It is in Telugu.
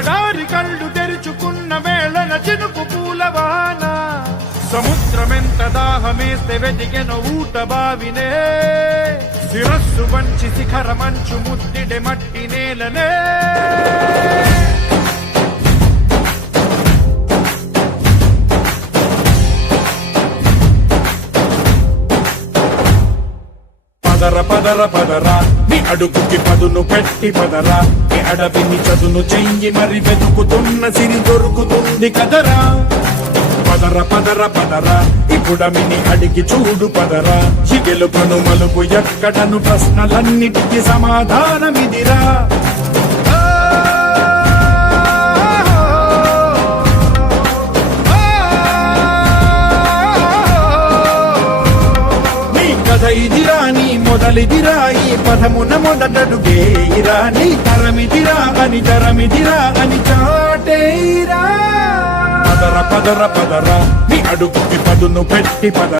ఎడారి కళ్ళు తెరుచుకున్న వేళన చినుకు పూలవాన సముద్రమెంత దాహమేస్తే వెతికెన ఊట బావినే శిరస్సు వంచి శిఖర మంచు ముద్దిడే మట్టి నేలనే పదర పదర పదరా నీ అడుగుకి పదును పెట్టి పదరా నీ అడవిని చదును చెయ్యి మరి వెతుకుతున్న సిరి దొరుకుతుంది కదరా పదర పదర పదరా ఇప్పుడమిని అడిగి చూడు పదరా ఈ గెలుపను మలుపు ఎక్కడను ప్రశ్నలన్నిటికీ సమాధానమిదిరా ఇదిరా నీ మొదలిదిరా ఈ పదమున మొదటడుగేయిరా నీ తరమిదిరా అని చాటేరా పదర పదర పదరా నీ అడుగుకి పదును పెట్టి పద